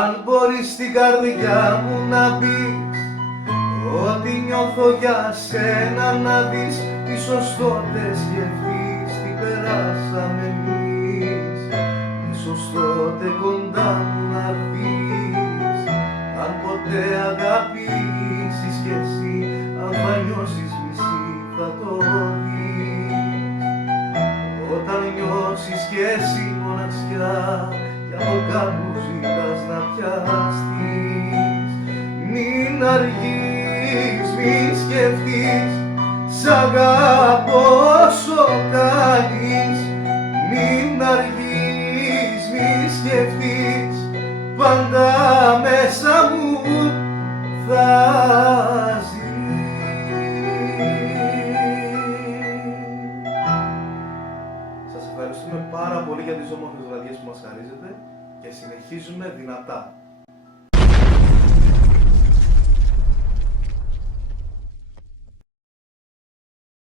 Αν μπορείς στην καρδιά μου να μπεις, ό,τι νιώθω για σένα να δεις, ίσως τότε σκεφτείς τι περάσαμε εμείς, ίσως τότε κοντά μου να έρθεις. Αν ποτέ αγαπήσεις κι εσύ, αν θα νιώσεις μισή θα το δεις. Όταν νιώσεις κι εσύ μοναξιά κι από κάπου ζητάς να πιαστείς, μην αργείς, μην σκεφτείς, σ' αγαπώ όσο κάνεις. Μην αργείς, μην σκεφτείς, πάντα μέσα μου θα ζεις. Σας ευχαριστούμε πάρα πολύ για τις όμορφες βραδιές που μας χαρίζετε και συνεχίζουμε δυνατά.